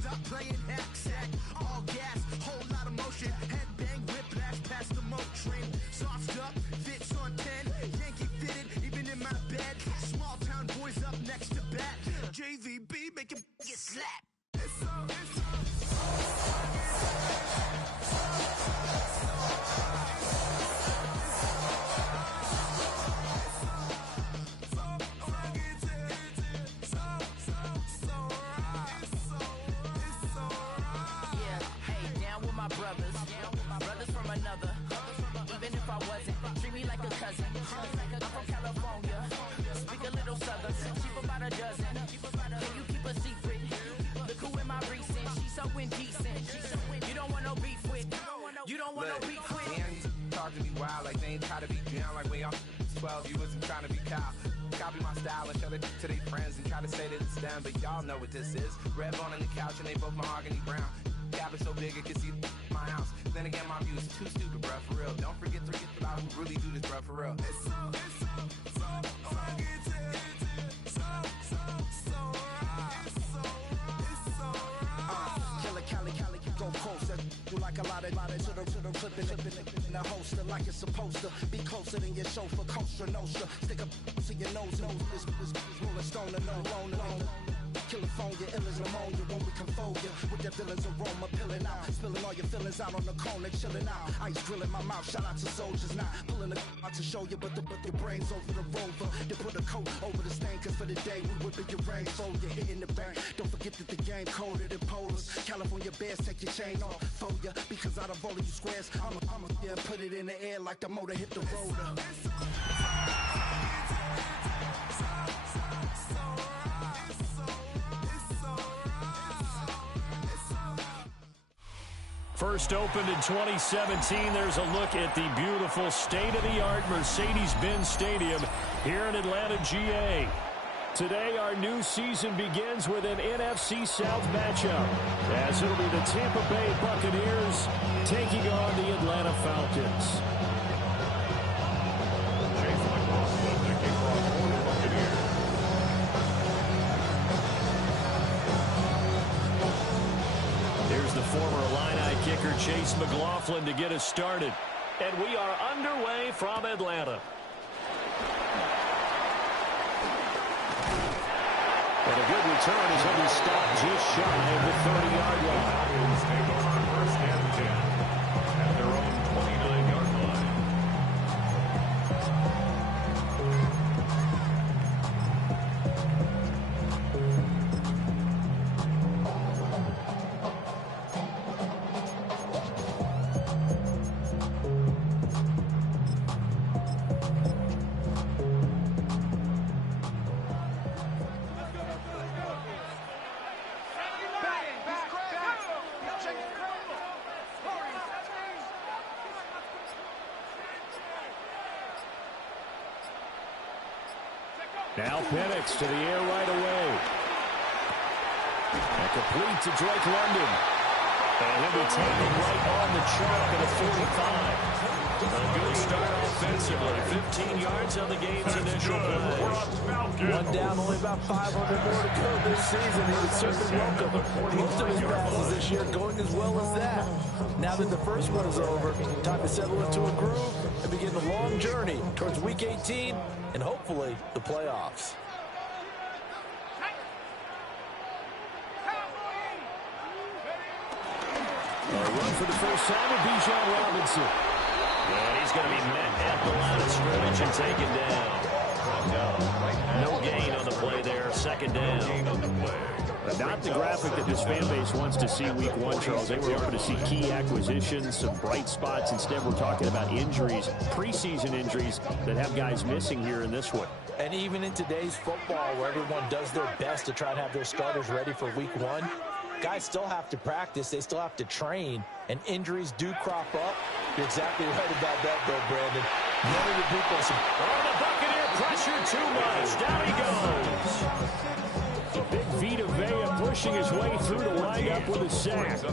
Stop playing hack sack. All gas, whole lot of motion. Head bang, whiplash past the moat train. Sauced up, fits on 10. Yankee fitted, even in my bed. Small town boys up next to bat. JVB make him get slapped. Brothers from another. Even if I wasn't, treat me like a cousin. I'm from California. Speak a little southern. Cheap about a dozen. Can you keep a secret? Look who in my recent. She's so indecent. You don't want no beef with. You don't want no beef with. Man, talk to me wild like they ain't try to be down like when y'all 12. You wasn't trying to be Kyle. Copy my style and show it to their friends and try to say that it's them, but y'all know what this is. Red bone on the couch and they both mahogany brown. Cabin so big it can see my house. Then again, my view is too stupid, bruh, for real. Don't forget to get about who really do this, bruh, for real. Killer Cali, go coast. You like a lot of to the flipping in the holster like it's supposed to be closer than your chauffeur. Coaster Nostra, stick up to your nose. This rolling stone and no loner. Killer phone, your ill as pneumonia when we come fold you with that villain's aroma peeling out, spilling all your feelings out on the corner, chilling out. Ice drilling my mouth, shout out to soldiers now. Pulling the out to show you, but your brains over the rover. They put a coat over the stain, cause for the day we whipping your rain, so you're hitting the bank. Don't forget that the game coded in polars. California bears, take your chain off for ya, because out of all of you squares, I'ma yeah, put it in the air like the motor hit the rotor. First opened in 2017, there's a look at the beautiful state-of-the-art Mercedes-Benz Stadium here in Atlanta, GA. Today, our new season begins with an NFC South matchup, as it'll be the Tampa Bay Buccaneers taking on the Atlanta Falcons. Here's the former Illini kicker Chase McLaughlin to get us started. And we are underway from Atlanta. And a good return as he'll be stopped just shy of the 30-yard line. Take over first and 10 at their own 29-yard line. Now Penix to the air right away. And complete to Drake London. And he'll be taken right on the chalk at a 45. A good start offensively. 15 yards on the game's initial play. One down, only about 500 more to go this season. He was certainly welcome. Most of his passes this year going as well as that. Now that the first one is over, time to settle into a groove and begin the long journey towards Week 18 and hopefully the playoffs. A run for the first time with Bijan Robinson. And he's going to be met at the line of scrimmage and taken down. No gain on the play there. Second down. Not the graphic that this fan base wants to see week one, Charles. They were hoping to see key acquisitions, some bright spots. Instead, we're talking about injuries, preseason injuries that have guys missing here in this one. And even in today's football, where everyone does their best to try and have their starters ready for week one, guys still have to practice. They still have to train, and injuries do crop up. You're exactly right about that, though, Brandon. None of the people... Oh, the Buccaneer pressure too much. Down he goes. A big Vita Vea pushing his way through to wind up with a sack.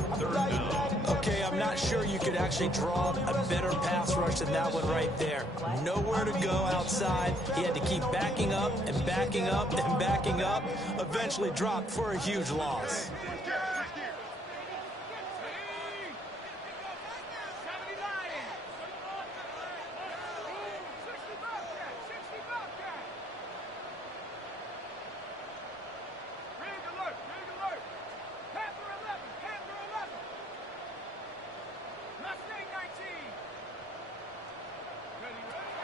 Okay, I'm not sure you could actually draw a better pass rush than that one right there. Nowhere to go outside. He had to keep backing up and backing up and backing up. Eventually dropped for a huge loss.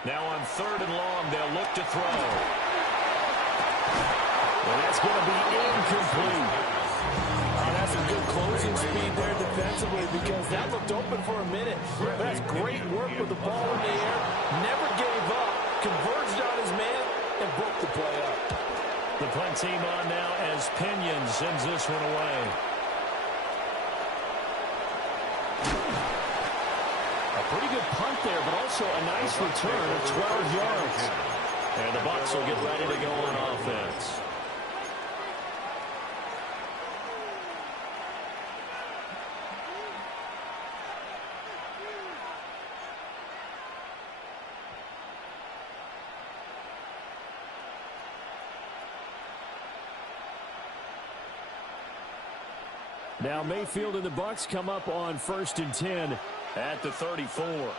Now on 3rd and long, they'll look to throw. And that's going to be incomplete. That's a good closing speed there defensively because that looked open for a minute. That's great work with the ball in the air. Never gave up. Converged on his man and broke the play up. The punt team on now as Pinion sends this one away. A pretty good punt there, but also a nice return of 12 yards. And the Bucs will get ready to go on offense. Now Mayfield and the Bucs come up on 1st and 10 at the 34. On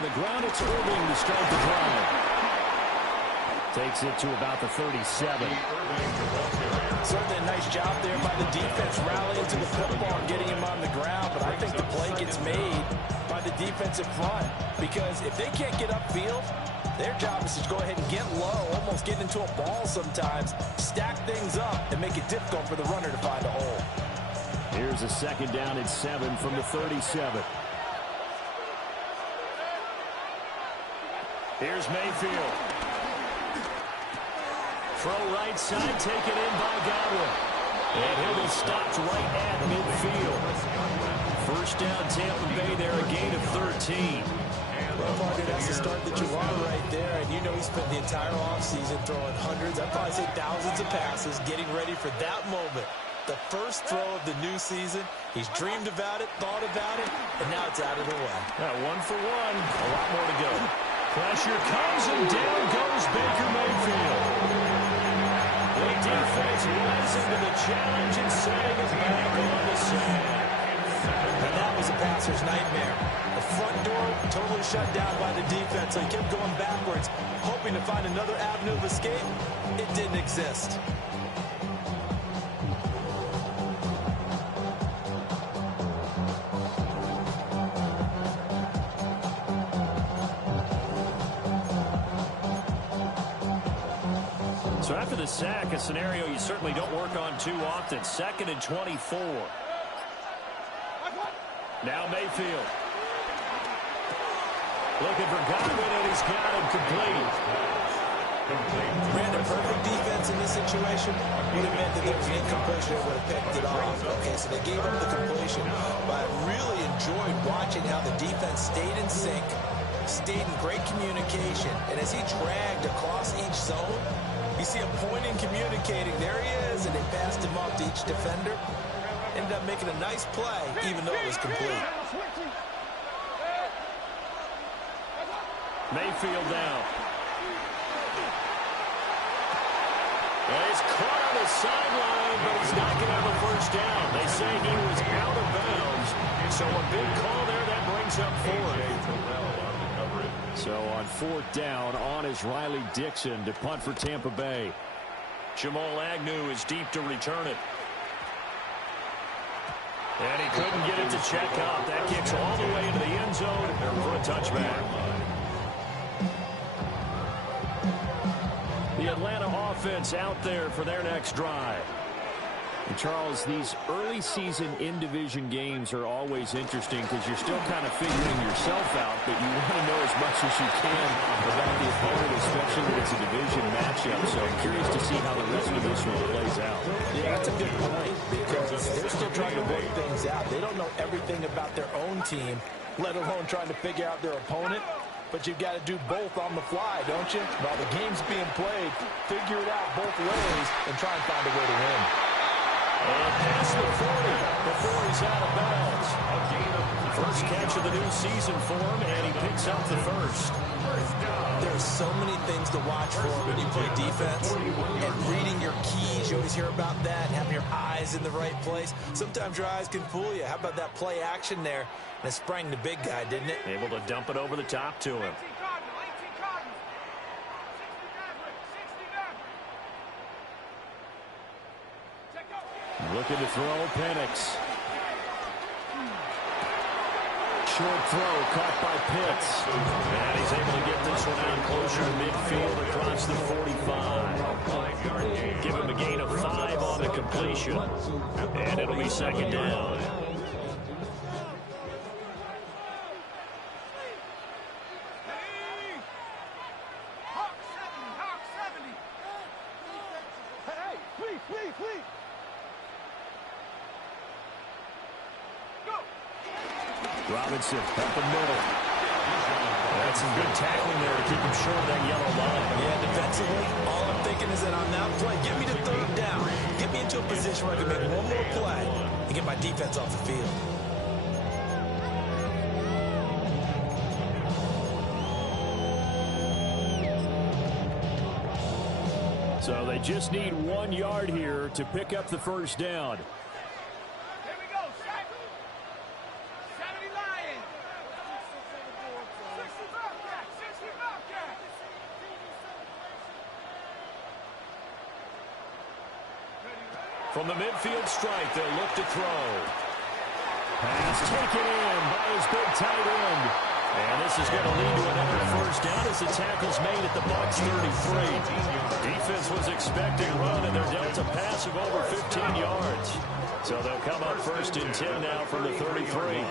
the ground, it's Irving to start the drive. Takes it to about the 37. Certainly a nice job there by the defense rallying to the football and getting him on the ground, but I think the play gets made by the defensive front because if they can't get upfield, their job is to go ahead and get low, almost get into a ball sometimes, stack things up, and make it difficult for the runner to find a hole. Here's a 2nd down and 7 from the 37. Here's Mayfield. Throw right side, taken in by Godwin. And he'll be stopped right at midfield. 1st down, Tampa Bay there, a gain of 13. Well, Martin, that's the start that you want right there. And you know he spent the entire offseason throwing hundreds, I'd probably say thousands of passes, getting ready for that moment. The first throw of the new season. He's dreamed about it, thought about it, and now it's out of the way. 1 for 1. A lot more to go. Pressure comes, and down goes Baker Mayfield. The defense rising to the challenge and setting it back on the sack. And that was a passer's nightmare. The front door totally shut down by the defense. So he kept going backwards, hoping to find another avenue of escape. It didn't exist. So after the sack, a scenario you certainly don't work on too often. 2nd and 24. Now Mayfield. Looking for Godwin, and he's got him complete. Ran a perfect defense in this situation. Would have meant that there was an incompletion that would have picked it off. Okay, so they gave up the completion. But I really enjoyed watching how the defense stayed in sync, stayed in great communication. And as he dragged across each zone, you see him pointing, communicating. There he is, and they passed him off to each defender. Ended up making a nice play, even though it was complete. Mayfield down. Well, he's caught on the sideline, but he's not going to have a 1st down. They say he was out of bounds. So a big call there that brings up 4th. So on 4th down, on is Riley Dixon to punt for Tampa Bay. Jamal Agnew is deep to return it. And he couldn't get it to check out. That kicks all the way into the end zone for a touchback. The Atlanta offense out there for their next drive. And Charles, these early season in-division games are always interesting because you're still kind of figuring yourself out, but you want to know as much as you can about the opponent, especially when it's a division matchup. So I'm curious to see how the rest of this one plays out. Yeah, that's a good point because they're still trying to work things out. They don't know everything about their own team, let alone trying to figure out their opponent. But you've got to do both on the fly, don't you? While the game's being played, figure it out both ways and try and find a way to win. And past the 40 before he's out of bounds. First catch of the new season for him, and he picks up the 1st. There's so many things to watch for when you play defense. And reading your keys, you always hear about that, having your eyes in the right place. Sometimes your eyes can fool you. How about that play action there? And it sprang the big guy, didn't it? Able to dump it over the top to him. Looking to throw, Penix. Short throw caught by Pitts. And he's able to get this one out closer to midfield across the 45. Give him a gain of 5 on the completion. And it'll be second down. Robinson up the middle. That's some good tackling there to keep him short of that yellow line. Yeah, defensively, all I'm thinking is that on that play, get me to third down. Get me into a position where I can make one more play and get my defense off the field. So they just need 1 yard here to pick up the first down. From the midfield stripe, they'll look to throw. Pass taken in by his big tight end. And this is going to lead to another first down as the tackle's made at the Bucs 33. Defense was expecting run, and they're dealt a pass of over 15 yards. So they'll come up first and 10 now from the 33.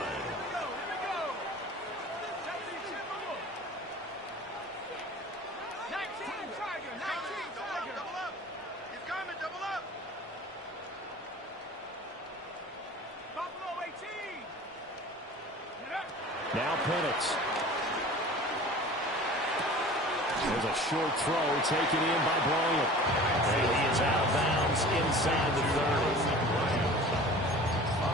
Now Penix. There's a short throw taken in by Bryant. And he is out of bounds inside the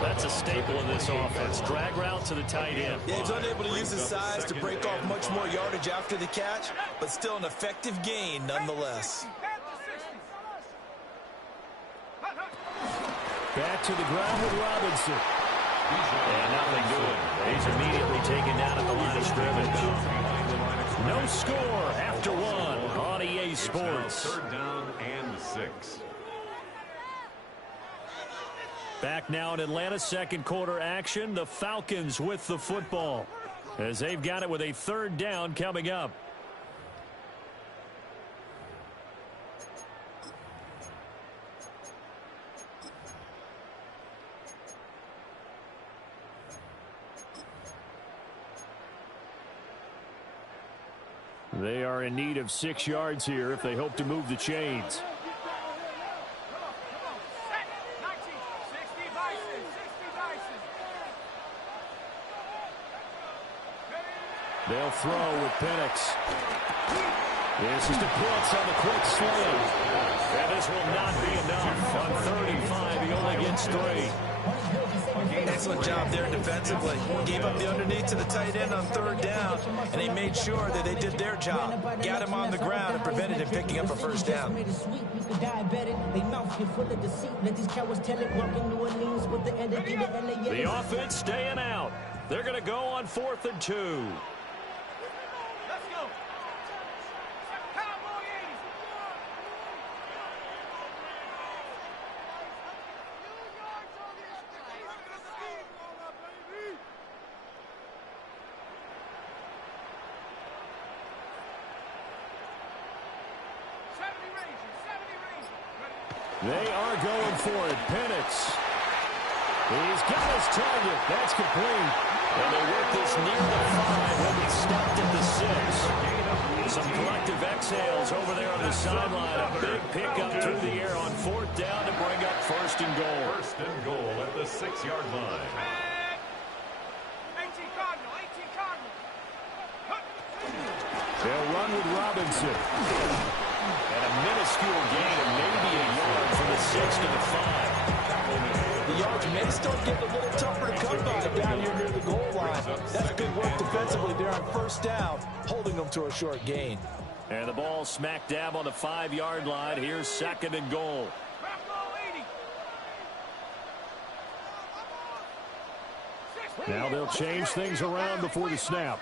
30. That's a staple of this offense. Drag route to the tight end. Yeah, he's unable to use his size to break off much more yardage after the catch, but still an effective gain nonetheless. Back to the ground with Robinson. And nothing doing. He's immediately taken down at the line of scrimmage. No score after 1 on EA Sports. Third down and 6. Back now in Atlanta's second quarter action. The Falcons with the football as they've got it with a third down coming up. They are in need of 6 yards here if they hope to move the chains. They'll throw with Penix. This is to Pitts on the quick sling. And this will not be enough. On 35, he only gets 3. Excellent job there defensively. Gave up the underneath to the tight end on third down, and they made sure that they did their job. Got him on the ground and prevented him picking up a first down. The offense staying out. They're going to go on 4th and 2. They are going for it. Penix. He's got his target. That's complete. And they work this near the 5. Will be stopped at the 6. Some collective exhales over there on the sideline. A big pickup through the air on 4th down to bring up 1st and goal. 1st and goal at the 6-yard line. 18 Cardinal, 18 Cardinal. They'll run with Robinson. And a minuscule gain of maybe a yard from the 6 to the 5. The yards may still get a little tougher to come by down here near the goal line. That's good work defensively there on 1st down, holding them to a short gain. And the ball smack dab on the 5-yard line. Here's 2nd and goal. Now they'll change things around before the snap.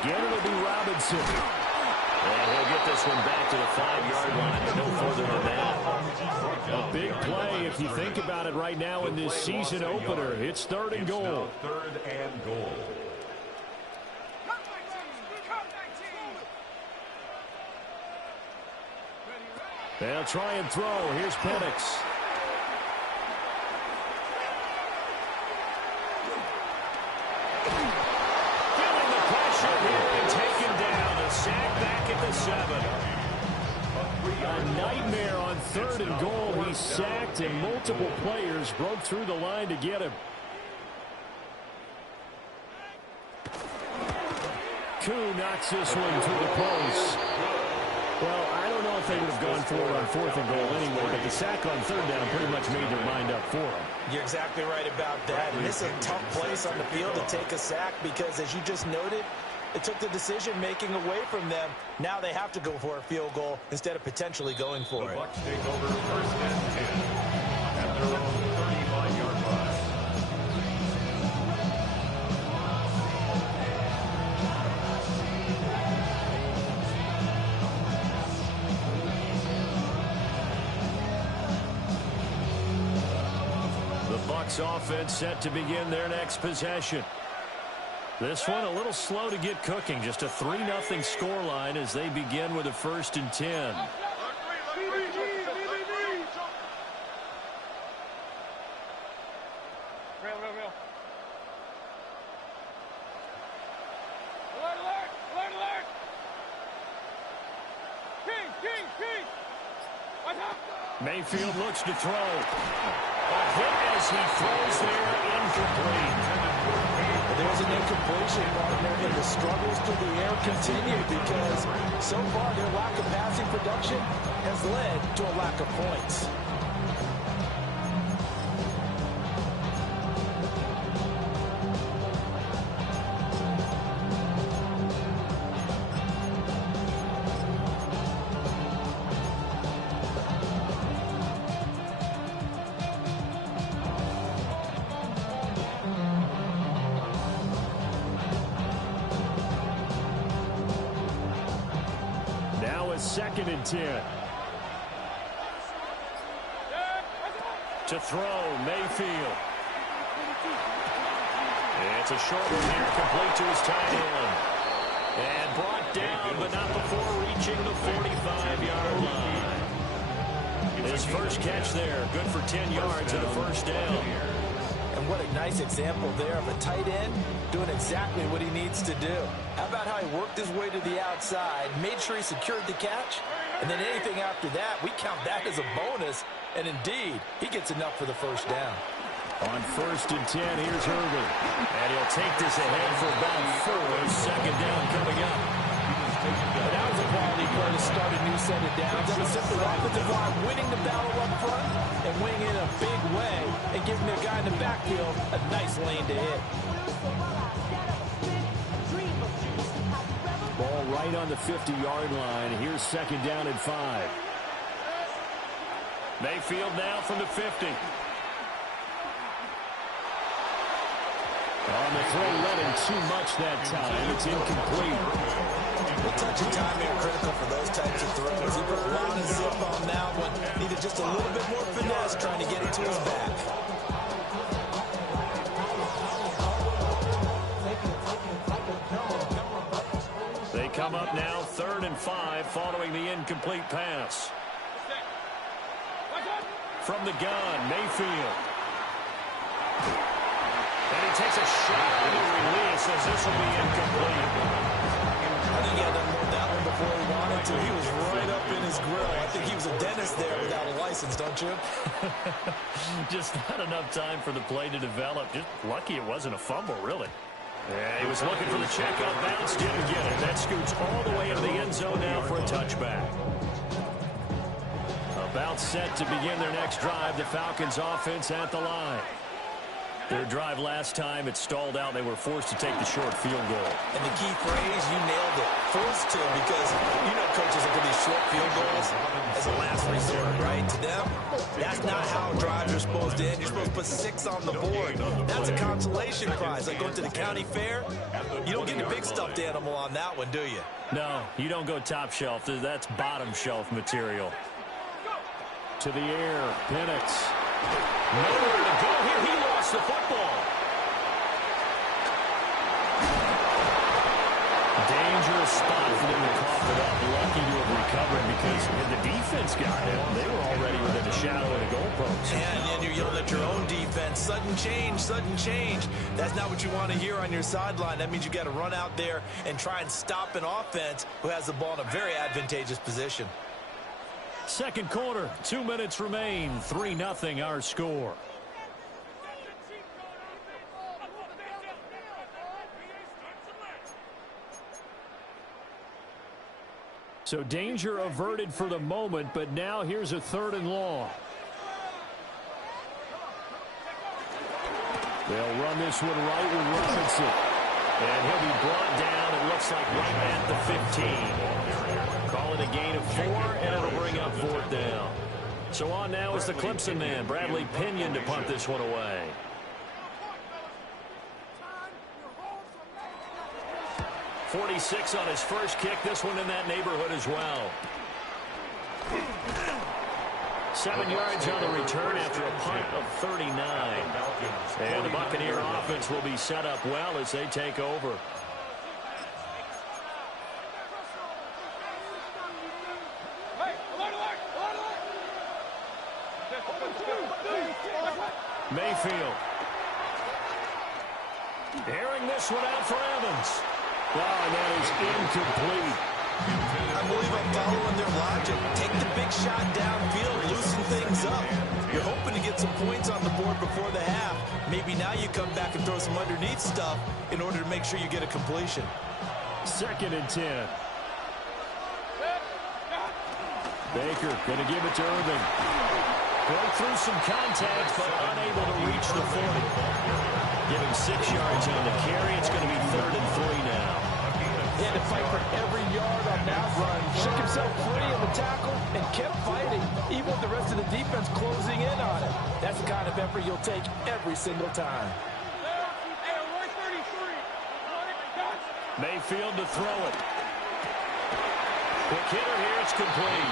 Again, it'll be Robinson. And he'll get this one back to the 5-yard line, but no further than that. A big play if you think about it right now in this season opener. It's 3rd and goal. 3rd and goal. They'll try and throw. Here's Penix. Feeling the pressure here and taken down. A sack back at the 7. A nightmare on 3rd and goal. He's sacked and multiple players broke through the line to get him. Koo knocks this one to the post. Well, I don't know if they would have gone for it on 4th and goal anyway, but the sack on 3rd down pretty much made their mind up for them. You're exactly right about that. And this is a tough place on the field to take a sack because, as you just noted, it took the decision-making away from them. Now they have to go for a field goal instead of potentially going for it. The Bucs take over 1st and 10 at their own 35-yard line. The Bucs offense set to begin their next possession. This one a little slow to get cooking. Just a 3-0 scoreline as they begin with a 1st and 10. Mayfield looks to throw. A hit as he throws there, incomplete. There's an incompletion, partner, and the struggles through the air continue because so far their lack of passing production has led to a lack of points. Now a 2nd and 10. To throw, Mayfield. It's a short one here, complete to his tight end. And brought down, but not before reaching the 45-yard line. His first catch there, good for 10 yards and a 1st down. And what a nice example there of a tight end doing exactly what he needs to do. How about how he worked his way to the outside, made sure he secured the catch, and then anything after that, we count that as a bonus. And indeed, he gets enough for the 1st down. On 1st and 10, here's Herbert. And he'll take this ahead for about 4. 2nd down coming up. And that was a quality play to start a new set of downs. That was simply the offensive line winning the battle up front and winning in a big way and giving their guy in the backfield a nice lane to hit. Ball right on the 50-yard line. Here's 2nd down and 5. Mayfield now from the 50. On the throw, let him too much that time. It's incomplete. The touch and timing are critical for those types of throws. He put a lot of zip on that one. Needed just a little bit more finesse trying to get it to his back. They come up now 3rd and 5 following the incomplete pass. From the gun, Mayfield. And he takes a shot on the release as this will be incomplete. I think he had to unload that one before he wanted to. He was right up in his grill. I think he was a dentist there without a license, don't you? Just not enough time for the play to develop. Just lucky it wasn't a fumble, really. Yeah, he was looking for the check up bounce, didn't get it. That scoots all the way into the end zone now for a touchback. About set to begin their next drive, the Falcons offense at the line. Their drive last time, it stalled out. They were forced to take the short field goal. And the key phrase, you nailed it. Forced to, because you know coaches look at these short field goals as a last resort, right? To them, that's not how drives are supposed to end. You're supposed to put 6 on the board. That's a consolation prize. Like going to the county fair, you don't get the big stuffed animal on that one, do you? No, you don't go top shelf. That's bottom shelf material. To the air, Penix. Nowhere to go here. He lost the football. Dangerous spot for them to cough it up. Lucky to have recovered because when the defense got him, they were already within a shadow of the goalpost. And then you're yelling at your own defense. Sudden change, sudden change. That's not what you want to hear on your sideline. That means you got to run out there and try and stop an offense who has the ball in a very advantageous position. Second quarter, 2 minutes remain. 3-0 our score. So danger averted for the moment, but now here's a 3rd and long. They'll run this one right with Robinson. And he'll be brought down, it looks like right at the 15. Call it a gain of 4, and it'll bring up 4th down. So on now is the Clemson man, Bradley Pinion, to punt this one away. .46 on his first kick. This one in that neighborhood as well. 7 yards on the return after a punt of 39. And the Buccaneer offense will be set up well as they take over. Mayfield. Airing this one out for Evans. Oh, and that is incomplete. I believe I'm following their logic. Take the big shot downfield, loosen things up. You're hoping to get some points on the board before the half. Maybe now you come back and throw some underneath stuff in order to make sure you get a completion. 2nd and 10. Baker going to give it to Irvin. Broke through some contact, but unable to reach the 40. Give him 6 yards on the carry. It's going to be 3rd and 3 now. He had to fight for every yard on that run. Shook himself free of the tackle and kept fighting, even with the rest of the defense closing in on him. That's the kind of effort you'll take every single time. Mayfield to throw it. Quick hitter here. It's complete.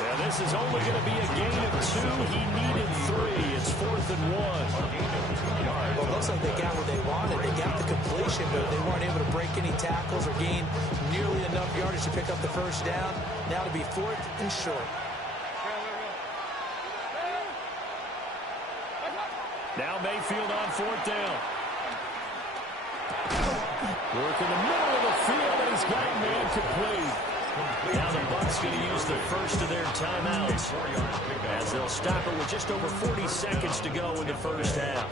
Yeah, this is only going to be a gain of 2. He needed 3. It's 4th and 1. Well, it looks like they got what they wanted. They got the completion, but they weren't able to break any tackles or gain nearly enough yardage to pick up the first down. Now to be 4th and short. Now Mayfield on 4th down. Work in the middle of the field, and he's got man complete. Now the Bucs going to use the first of their timeouts as they'll stop it with just over 40 seconds to go in the first half.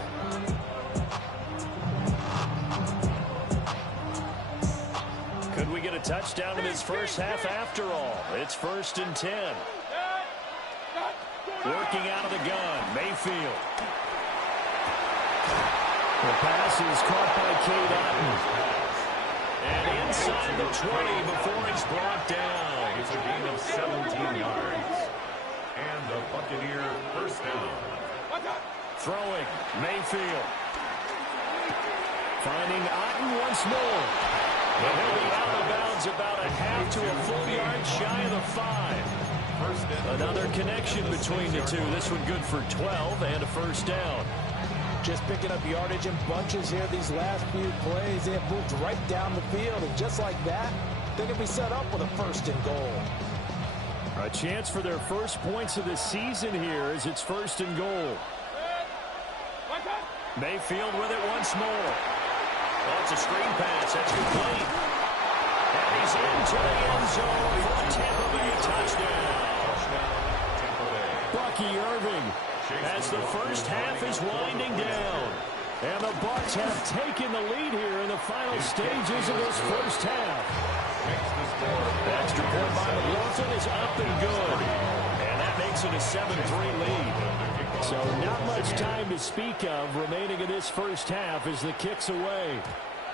Could we get a touchdown in this first half after all? It's 1st and 10. Working out of the gun, Mayfield. The pass is caught by Cade Otton. And inside the 20 before he's brought down. It's a gain of 17 yards. And the Buccaneer first down. Throwing, Mayfield. Finding Otton once more. And he'll be out of bounds about a half to a full yard shy of the 5. Another connection between the two. This one good for 12 and a first down. Just picking up yardage in bunches here these last few plays. They have moved right down the field, and just like that, they're going to be set up with a 1st and goal. A chance for their first points of the season here as it's 1st and goal. Mayfield with it once more. Oh, it's a screen pass. That's complete. And he's into the end zone for a Tampa Bay touchdown. Bucky Irving as the first half is winding down. And the Bucs have taken the lead here in the final stages of this first half. The extra point by McLaughlin is up and good. And that makes it a 7-3 lead. So not much time to speak of remaining in this first half as the kick's away.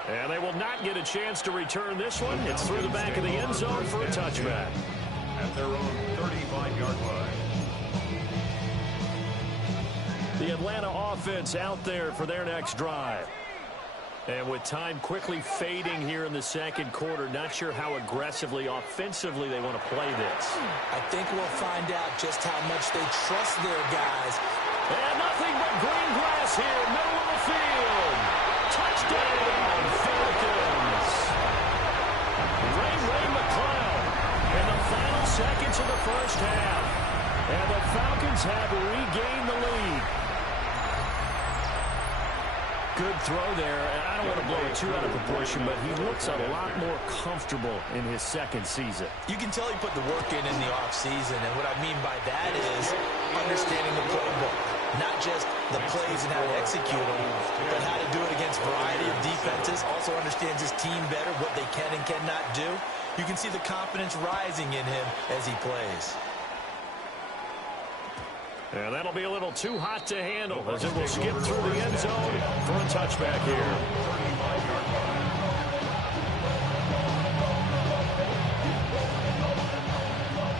And they will not get a chance to return this one. It's through the back of the end zone for a touchback. At their own 35-yard line. The Atlanta offense out there for their next drive. And with time quickly fading here in the second quarter, not sure how aggressively, offensively they want to play this. I think we'll find out just how much they trust their guys. And nothing but green grass here, middle of the field. Touchdown, Falcons. Ray McCloud in the final seconds of the first half. And the Falcons have regained the lead. Good throw there, and I don't want to blow it too out of proportion, but he looks a lot more comfortable in his second season. You can tell he put the work in the offseason, and what I mean by that is understanding the playbook. Not just the plays and how to execute them, but how to do it against a variety of defenses. Also understands his team better, what they can and cannot do. You can see the confidence rising in him as he plays. And that'll be a little too hot to handle as it will skip through the end zone for a touchback here.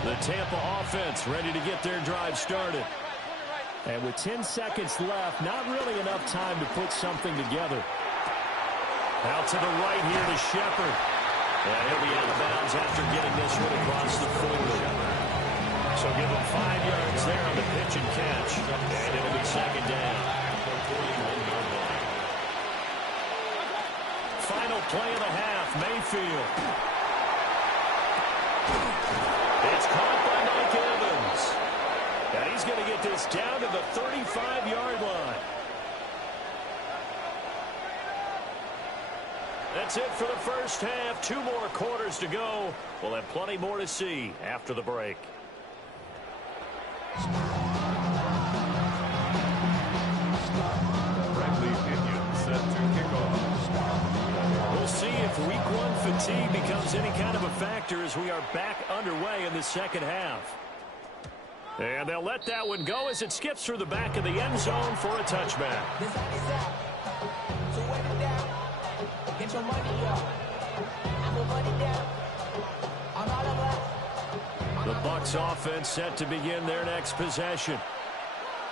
The Tampa offense ready to get their drive started. And with 10 seconds left, not really enough time to put something together. Out to the right here to Shepard. And he'll be out of bounds after getting this one across the 40. So give him 5 yards there on the pitch and catch. And it'll be second down. Final play of the half, Mayfield. It's caught by Mike Evans. And he's going to get this down to the 35-yard line. That's it for the first half. 2 more quarters to go. We'll have plenty more to see after the break. We'll see if week 1 fatigue becomes any kind of a factor as we are back underway in the second half. And they'll let that one go as it skips through the back of the end zone for a touchback. So wait it down. Get your money up. Put money down. I'm out of luck. The Bucs offense set to begin their next possession.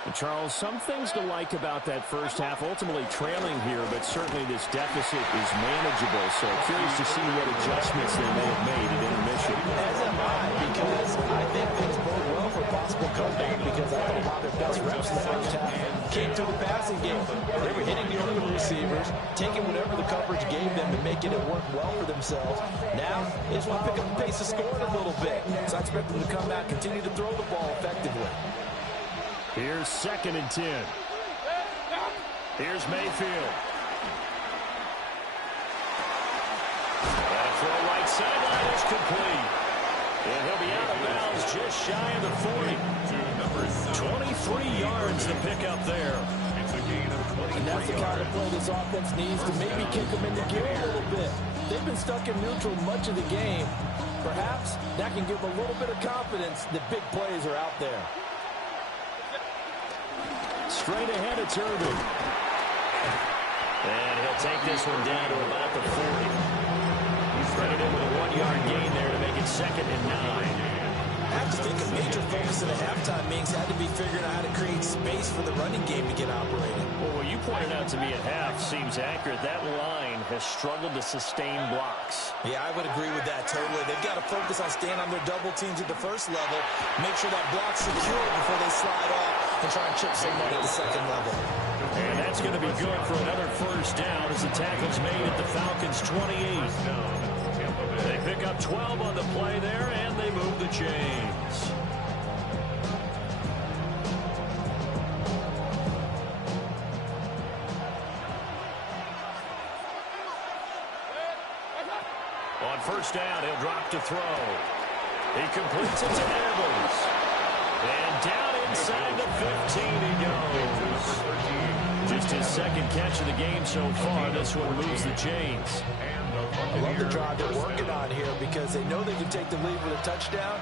And Charles, some things to like about that first half, ultimately trailing here, but certainly this deficit is manageable. So curious to see what adjustments they may have made at intermission. As am I, because I think things bode well for possible comeback, because I thought a lot of their best reps in the first half came through the passing game. They were hitting the open receivers, taking whatever the coverage gave them and making it work well for themselves. Now, they just want to pick up the pace of scoring a little bit. So I expect them to come out, continue to throw the ball effectively. Here's 2nd and 10. Here's Mayfield. Got a throw right sideline is complete. And he'll be out of bounds just shy of the 40. 23 yards to pick up there. And that's the kind of play this offense needs to maybe kick them into gear a little bit. They've been stuck in neutral much of the game. Perhaps that can give them a little bit of confidence that big plays are out there. Straight ahead, it's Irvin. And he'll take this one down to about the 40. He's credited with a 1-yard gain there to make it 2nd and 9. I have to think a major focus in the halftime meetings had to be figuring out how to create space for the running game to get operating. Well, what you pointed out to me at half seems accurate. That line has struggled to sustain blocks. Yeah, I would agree with that totally. They've got to focus on staying on their double teams at the first level, make sure that block's secure before they slide off and try and chip someone at the second level. And that's going to be good for another first down as the tackle's made at the Falcons' 28. They pick up 12 on the play there, and they move the chains. On first down, he'll drop to throw. He completes it to Evans. And down inside the 15 he goes. Just his 2nd catch of the game so far. This one moves the chains. I love the drive they're working on here because they know they can take the lead with a touchdown.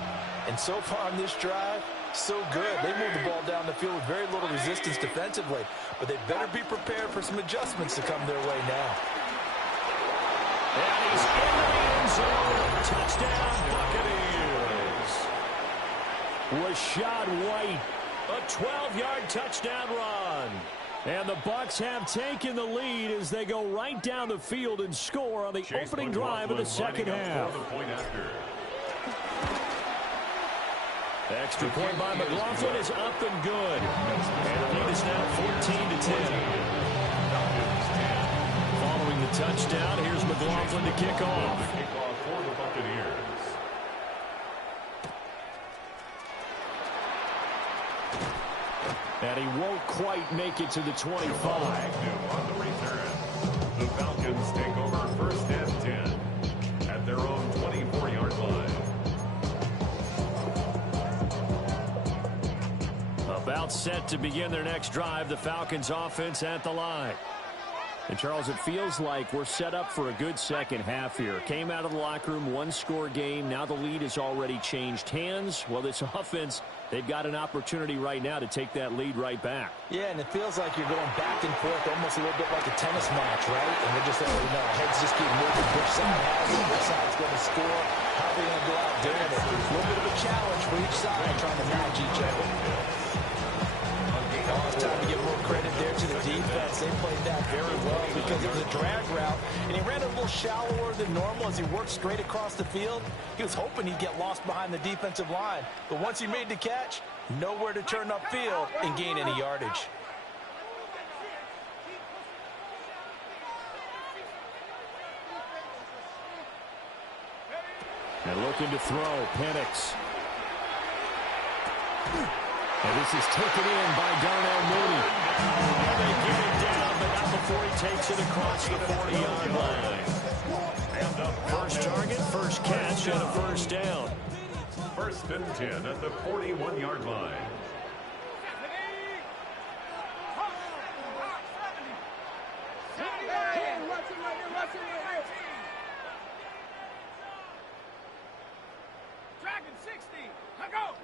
And so far on this drive, So good. They move the ball down the field with very little resistance defensively, but they better be prepared for some adjustments to come their way now. And he's in the end zone. Touchdown, Buccaneers. Rashad White, a 12-yard touchdown run. And the Bucs have taken the lead as they go right down the field and score on the opening drive of the second half. The extra point by McLaughlin is up and good. And the lead is now 14-10. Following the touchdown, here's McLaughlin to kick off. Kickoff for the Buccaneers. And he won't quite make it to the 25. On the return, the Falcons take over first and 10 at their own 24-yard line. About set to begin their next drive, the Falcons offense at the line. And, Charles, it feels like we're set up for a good second half here. Came out of the locker room, one-score game. Now the lead has already changed hands. Well, this offense, they've got an opportunity right now to take that lead right back. Yeah, and it feels like you're going back and forth almost a little bit like a tennis match, right? And we're just letting you know, heads just keep moving. Which side has it? Which side's going to score? How are they going to go out doing it? A little bit of a challenge for each side trying to match each other. Oh, it's time to give more credit there to the defense. They played that very well because it was a drag route, and he ran a little shallower than normal as he worked straight across the field. He was hoping he'd get lost behind the defensive line, but once he made the catch, nowhere to turn upfield and gain any yardage. And looking to throw, Penix. And this is taken in by Darnell Mooney. And they get it down, but not before he takes it across the 40-yard line. First target, first catch, and a first down. First and 10 at the 41-yard line. Dragon 60, go!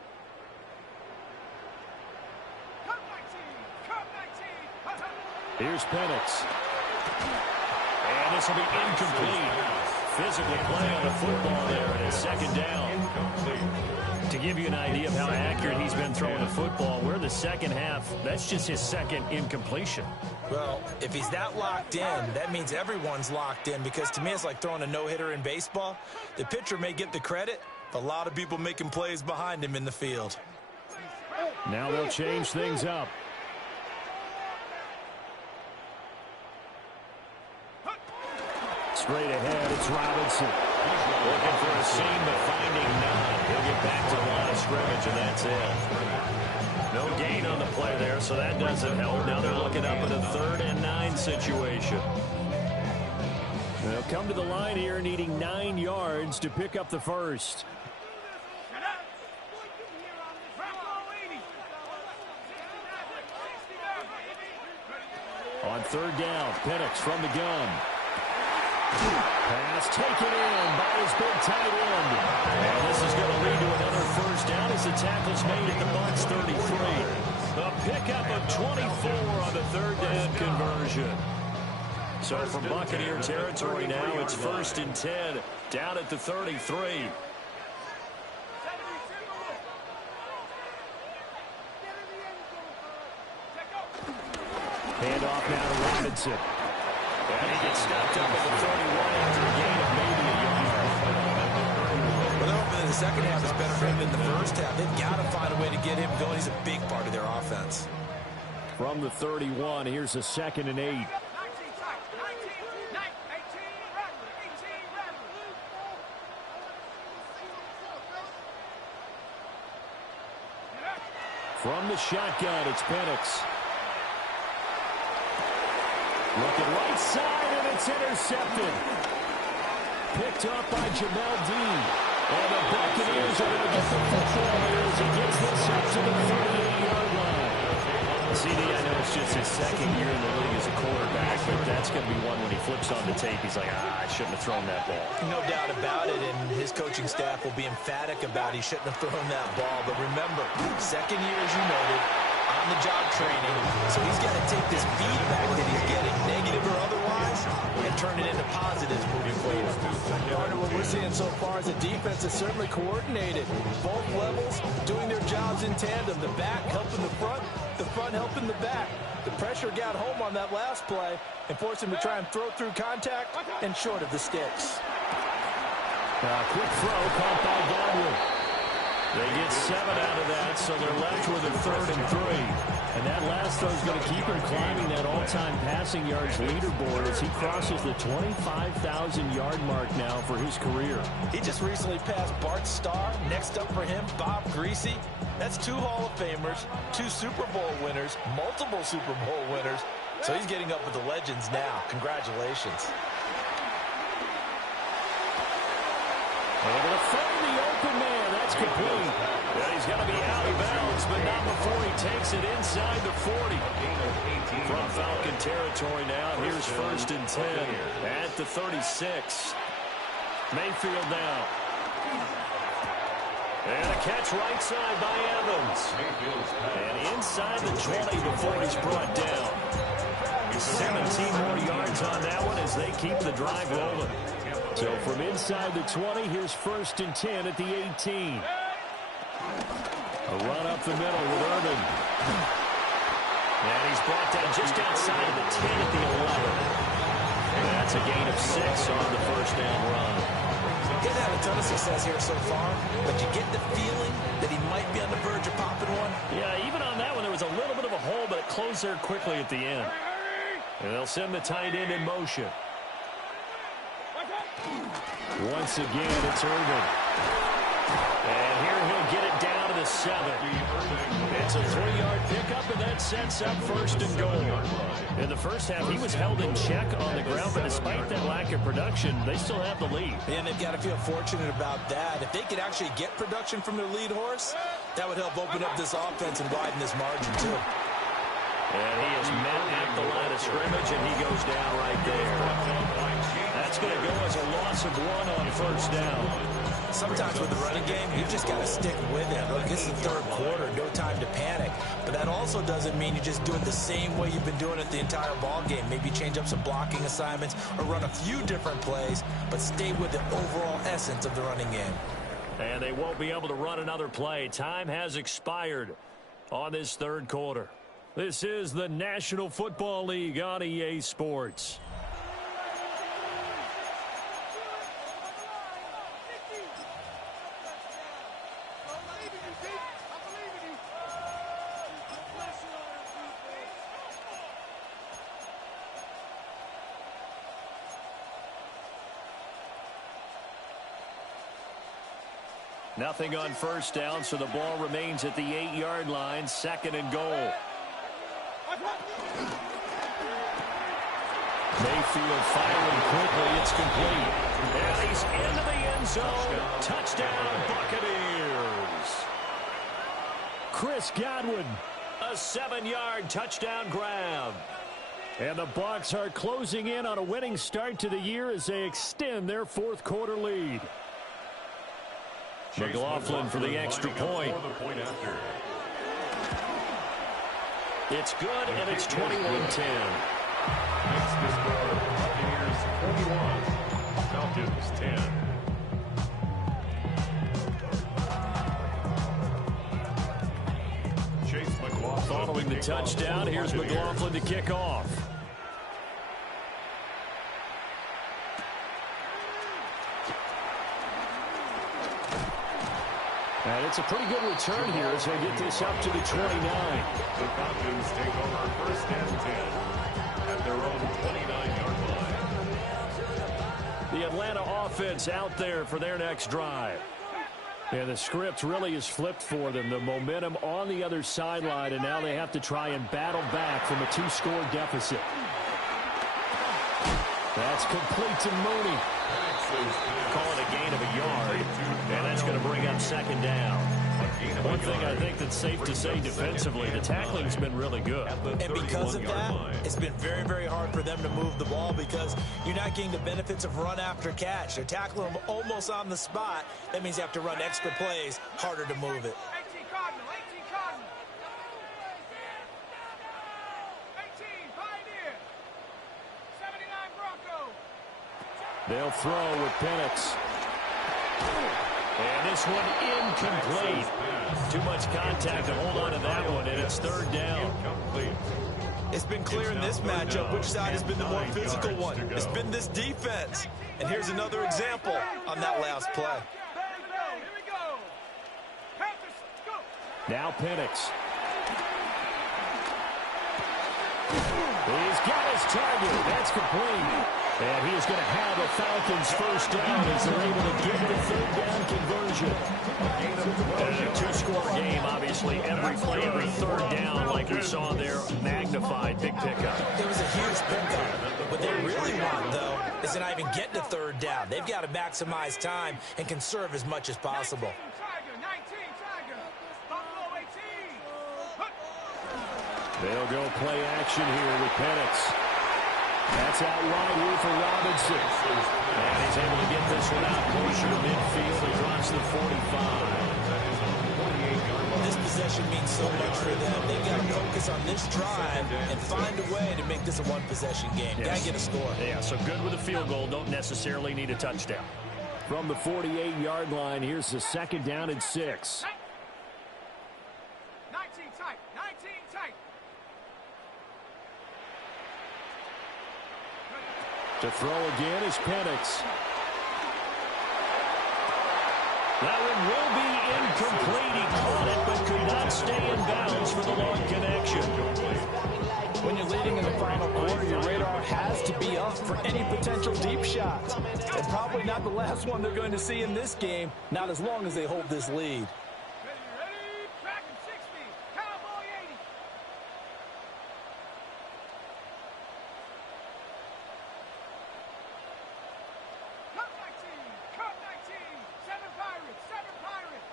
Here's Penix. And this will be incomplete. Physically playing the football there, and it's second down. To give you an idea of how accurate he's been throwing the football, we're in the second half. That's just his second incompletion. Well, if he's that locked in, that means everyone's locked in, because to me it's like throwing a no-hitter in baseball. The pitcher may get the credit, but a lot of people making plays behind him in the field. Now they'll change things up. Straight ahead, it's Robinson. Looking for a seam, but finding none. He'll get back to the line of scrimmage, and that's it. No gain on the play there, so that doesn't help. Now they're looking up at a 3rd and 9 situation. They'll come to the line here needing 9 yards to pick up the first. On 3rd down, Penix from the gun. Pass taken in by his big tight end. And this is going to lead to another first down as the tackle's made at the Bucs 33. A pickup of 24 on the 3rd down conversion. So from Buccaneer territory now, it's 1st and 10 down at the 33. Handoff now to Robinson. And he gets stopped up at the 31 after a gain of maybe a yard. Well, they're hoping the second half is better for him than the first half. They've got to find a way to get him going. He's a big part of their offense. From the 31, here's a 2nd and 8. From the shotgun, it's Penix. Looking right side, and it's intercepted. Picked up by Jamel Dean. And the Buccaneers are going to get the football here as he gets this up to the 38-yard line. CD, I know it's just his second year in the league as a quarterback, but that's going to be one when he flips on the tape. He's like, I shouldn't have thrown that ball. No doubt about it, and his coaching staff will be emphatic about he shouldn't have thrown that ball. But remember, second year, as you noted, on-the-job training, so he's got to take this feedback that he's getting, negative or otherwise, and turn it into positives moving forward. What we're seeing so far is the defense is certainly coordinated. Both levels doing their jobs in tandem. The back helping the front helping the back. The pressure got home on that last play and forced him to try and throw through contact and short of the sticks. Quick throw caught by Godwin. They get 7 out of that, so they're left with a 3rd and 3. And that last throw is going to keep him climbing that all-time passing yards leaderboard as he crosses the 25,000-yard mark now for his career. He just recently passed Bart Starr. Next up for him, Bob Greasy. That's 2 Hall of Famers, 2 Super Bowl winners, multiple Super Bowl winners. So he's getting up with the legends now. Congratulations. They're going to find the open man. That's complete. Yeah, he's got to be out of bounds, but not before he takes it inside the 40. From Falcon territory now, here's 1st and 10 at the 36. Mayfield now. And a catch right side by Evans. And inside the 20 before he's brought down. 17 more yards on that one as they keep the drive rolling. So from inside the 20, here's 1st and 10 at the 18. A run up the middle with Irvin. And he's brought down just outside of the 10 at the 11. And that's a gain of 6 on the 1st down run. He hasn't had a ton of success here so far, but you get the feeling that he might be on the verge of popping one. Yeah, even on that one, there was a little bit of a hole, but it closed there quickly at the end. And they'll send the tight end in motion. Once again, it's Irvin. And here he'll get it down to the 7. It's a 3-yard pickup, and that sets up 1st and goal. In the first half, he was held in check on the ground, but despite that lack of production, they still have the lead. And they've got to feel fortunate about that. If they could actually get production from their lead horse, that would help open up this offense and widen this margin, too. And he is met at the line of scrimmage, and he goes down right there. That's going to go as a loss of 1 on 1st down. Sometimes with the running game, you've just got to stick with it. Look, this is the 3rd quarter, no time to panic. But that also doesn't mean you just do it the same way you've been doing it the entire ball game. Maybe change up some blocking assignments or run a few different plays, but stay with the overall essence of the running game. And they won't be able to run another play. Time has expired on this 3rd quarter. This is the National Football League on EA Sports. Nothing on 1st down, so the ball remains at the 8-yard line, 2nd and goal. Mayfield firing quickly. It's complete. And he's into the end zone. Touchdown, Buccaneers. Chris Godwin, a 7-yard touchdown grab. And the Bucs are closing in on a winning start to the year as they extend their 4th quarter lead. McLaughlin for the extra point. It's good, and it's 21-10. Next to score, Buccaneers 41, Falcons 10. Chase McLaughlin. Following the touchdown, here's McLaughlin to kick off. And it's a pretty good return here as they get this up to the 29. The Falcons take over 1st and 10 at their own 29-yard line. The Atlanta offense out there for their next drive. And the script really is flipped for them. The momentum on the other sideline, and now they have to try and battle back from a 2-score deficit. That's complete to Mooney. Call it a gain of a yard, and that's going to bring up 2nd down. One thing I think that's safe to say defensively, the tackling's been really good. And because of that, it's been very, very hard for them to move the ball because you're not getting the benefits of run after catch. They're tackling them almost on the spot. That means you have to run extra plays, harder to move it. 18 Cardinal, 18 Cardinal. 18 Pioneer. 79 Bronco. They'll throw with Penix. And this one incomplete. Too much contact to hold on to that one, and it's third down. It's been clear in this matchup which side has been the more physical one. It's been this defense. And here's another example on that last play. Here we go. Panthers, go. Now Penix. He's got his target. That's complete. And he is going to have a Falcons first down as they're able to get the third down conversion. A two-score game, obviously. Every play, every third down, like we saw there, magnified. Big pickup. It was a huge pickup. What they really want, though, is to not even get to third down. They've got to maximize time and conserve as much as possible. 19 Tiger. Buffalo 18. They'll go play action here with Penix. That's out wide here for Robinson. And he's able to get this one out closer to midfield across the 45. This possession means so much for them. They've got to focus on this drive and find a way to make this a one-possession game. Yes. Got to get a score. Yeah, so good with a field goal. Don't necessarily need a touchdown. From the 48-yard line, here's the second down and 6. 19 tight. 19 tight. To throw again is Penix. That one will be incomplete. He caught it, but could not stay in bounds for the long connection. When you're leading in the final quarter, your radar has to be up for any potential deep shots. And probably not the last one they're going to see in this game, not as long as they hold this lead. Ready, Dragon 60. Cowboy 80. Cup 19. Cup 19. 7 Pirates. 7 Pirates.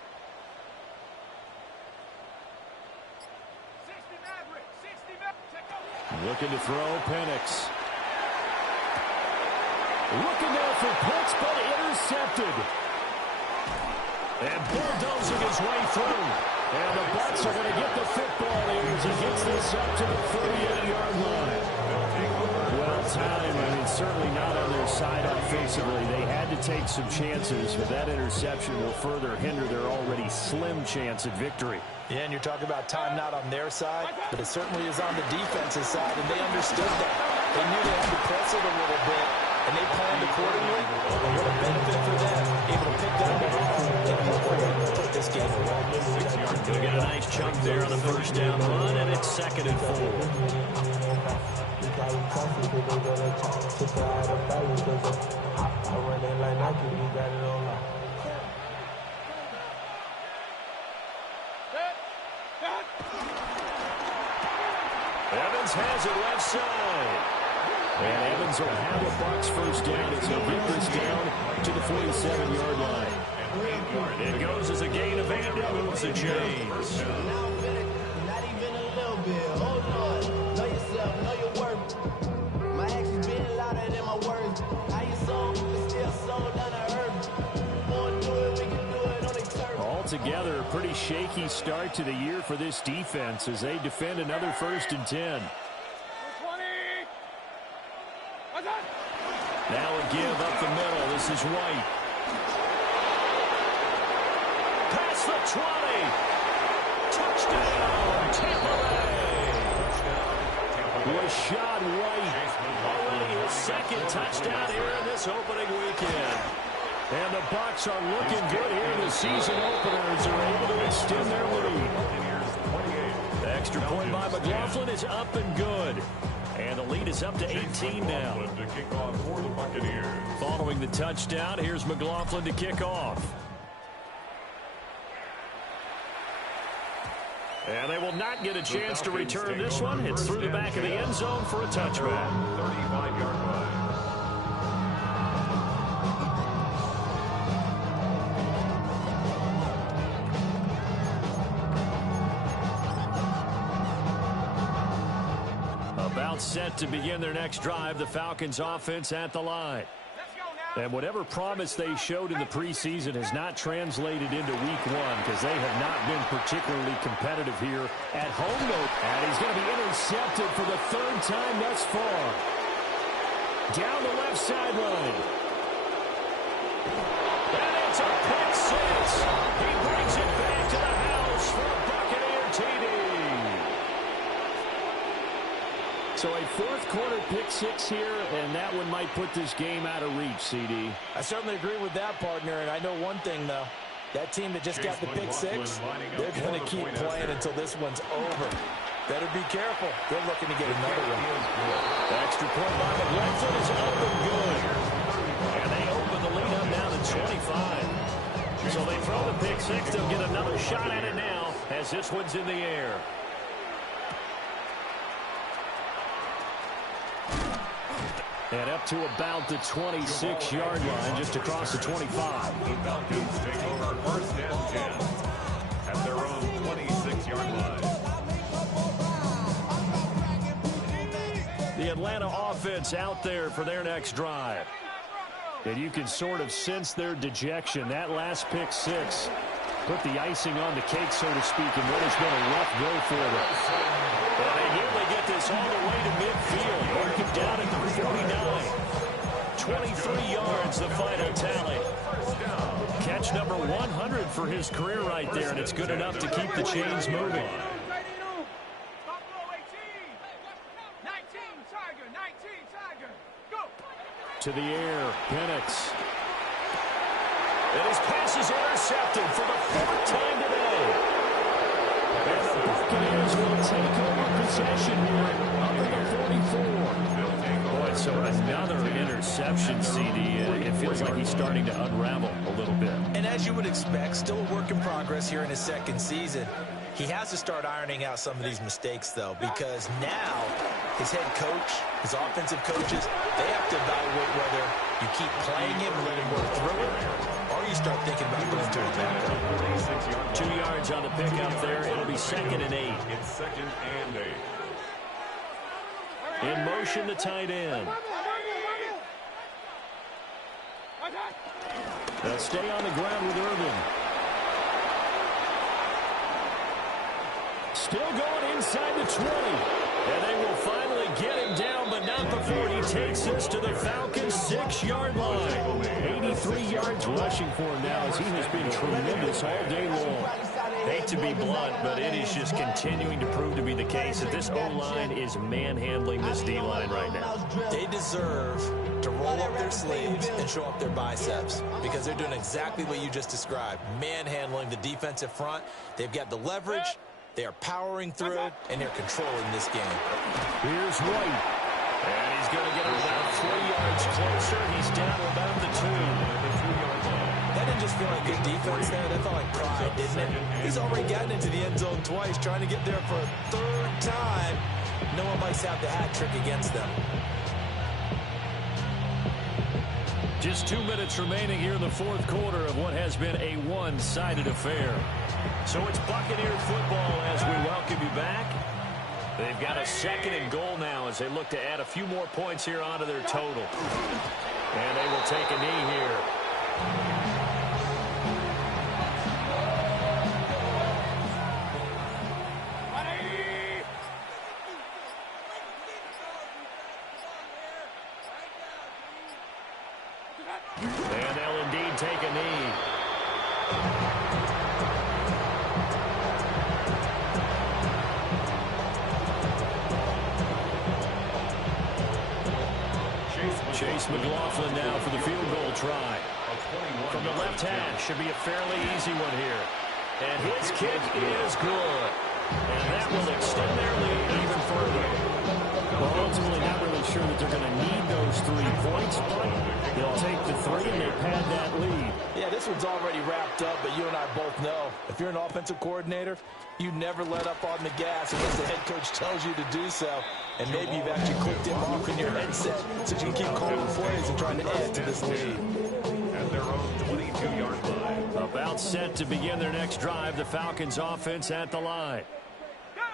60 Maverick. 60 Maverick. Check out. Looking to throw, Penix. Looking there for Pitts, but intercepted. And bulldozing his way through. And the Bucs are going to get the football here as he gets this up to the 38-yard line. Well timed. I mean, certainly not on their side offensively. They had to take some chances, but that interception will further hinder their already slim chance at victory. Yeah, and you're talking about time not on their side, but it certainly is on the defense's side, and they understood that. They knew they had to press it a little bit, and they planned accordingly. What a benefit for them, able to pick that up and hopefully put this game away. They'll get a nice chunk there on the first down run, and it's 2nd and 4. Evans has it left side. And Evans will have a Bucs first down as he'll get this down to the 47-yard line. It goes as a gain of 8 and moves the chains. Not even a little bit. Hold on. Know yourself. Know your worth. My actions being louder than my words. How you sold, but still sold unearned. Wanna do it, we can do it on the turf. Altogether, a pretty shaky start to the year for this defense as they defend another 1st and 10. 20. Now a give up the middle. This is White. Past the 20. Touchdown, Tampa Bay. Rashad White. Already his 2nd touchdown here in this opening weekend. And the Bucs are looking good here in the season opener as they're able to extend their lead. The extra point by McLaughlin is up and good. And the lead is up to 18 now. Following the touchdown, here's McLaughlin to kick off. And they will not get a chance to return this one. It's through the back of the end zone for a touchback. 35-yard line. About set to begin their next drive, the Falcons offense at the line. And whatever promise they showed in the preseason has not translated into week one because they have not been particularly competitive here at home. And he's going to be intercepted for the third time thus far. Down the left sideline. And it's a pick six. He brings it back to the house for a Buccaneer TD. So a fourth-quarter pick six here, and that one might put this game out of reach, CD. I certainly agree with that, partner, and I know one thing, though. That team that just got the pick six, they're going to keep playing until this one's over. Better be careful. They're looking to get another one. The extra point by McLaughlin is up and good. And they open the lead up now to 25. So they throw the pick six. They'll get another shot at it now as this one's in the air. And up to about the 26-yard line, just across the 25. The Falcons take over first and 10 at their own 26-yard line. The Atlanta offense out there for their next drive. And you can sort of sense their dejection. That last pick six put the icing on the cake, so to speak, in what has been a rough go for them. Well, they nearly get this all the way to midfield. Mark it down at the 49. 23 yards, the final tally. Catch number 100 for his career right there, and it's good enough to keep the chains moving. To the air, Penix. And his pass is intercepted for the fourth time today. And the Buccaneers will take over possession here up at the 44. Boy, so another interception, CD. It feels like he's starting to unravel a little bit. And as you would expect, still a work in progress here in his second season. He has to start ironing out some of these mistakes, though, because now his head coach, his offensive coaches, they have to evaluate whether you keep playing him and let him work through it, or you start thinking about going to his backup. 2 yards on the pick out there. It'll be 2nd and 8. It's 2nd and 8. In motion, the tight end. They'll stay on the ground with Irvin. Still going inside the 20. And they will finally get him down, but not before he takes us to the Falcons' 6-yard line. 83 yards rushing for him now as he has been tremendous all day long. Hate to be blunt, but it is just continuing to prove to be the case that this O-line is manhandling this D-line right now. They deserve to roll up their sleeves and show up their biceps because they're doing exactly what you just described, manhandling the defensive front. They've got the leverage. They are powering through, and they're controlling this game. Here's White. And he's going to get about 3 yards closer. He's down to about the 2. That didn't just feel like good defense there. That felt like pride, didn't it? He's already gotten into the end zone twice, trying to get there for a third time. No one likes to have the hat trick against them. Just 2 minutes remaining here in the fourth quarter of what has been a one-sided affair. So it's Buccaneer football as we welcome you back. They've got a 2nd and goal now as they look to add a few more points here onto their total. And they will take a knee here. And they'll indeed take a knee. Chase McLaughlin now for the field goal try. From the left hash, should be a fairly easy one here. And his kick is good. And that will extend their lead even further. Well, ultimately not really sure that they're going to need those 3 points, but they'll take the 3 and they pad that lead. Yeah, this one's already wrapped up, but you and I both know if you're an offensive coordinator, you never let up on the gas unless the head coach tells you to do so. And maybe you've actually clicked him off in your headset so you can keep calling plays and trying to add to this lead. At their own 22-yard line. About set to begin their next drive, the Falcons offense at the line.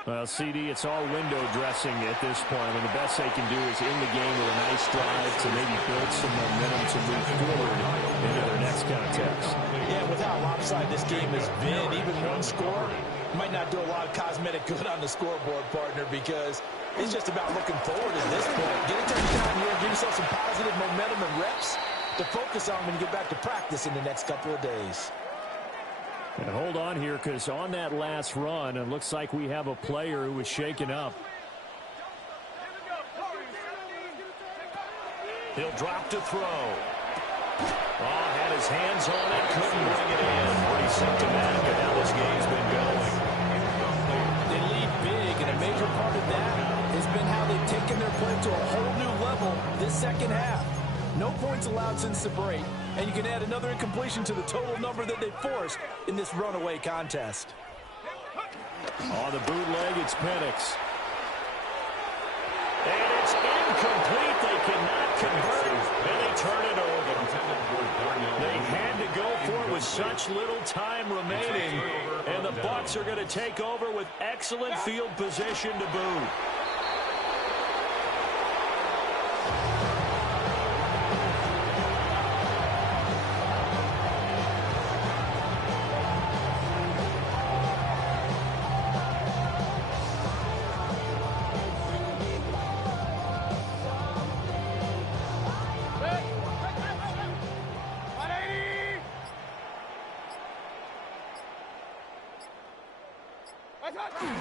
Well, CD, it's all window dressing at this point. I mean, the best they can do is in the game with a nice drive to maybe build some momentum to move forward into their next contest. Yeah, with how lopsided this game has been, even one score might not do a lot of cosmetic good on the scoreboard, partner, because it's just about looking forward at this point. Get a touchdown here, give yourself some positive momentum and reps to focus on when you get back to practice in the next couple of days. And hold on here, because on that last run, it looks like we have a player who was shaken up. He'll drop to throw. Oh, had his hands on it, couldn't bring it in. Pretty symptomatic of how this game's been going. They lead big, and a major part of that has been how they've taken their play to a whole new level this second half. No points allowed since the break, and you can add another incompletion to the total number that they forced in this runaway contest. On the bootleg, it's Penix. And it's incomplete. They cannot convert, and they turn it over. They had to go for it with such little time remaining, and the Bucs are going to take over with excellent field position to boot.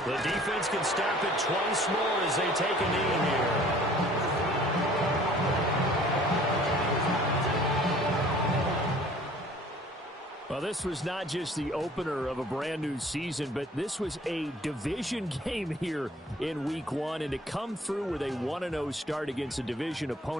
The defense can stop it twice more as they take a knee here. Well, this was not just the opener of a brand new season, but this was a division game here in week one, and to come through with a 1-0 start against a division opponent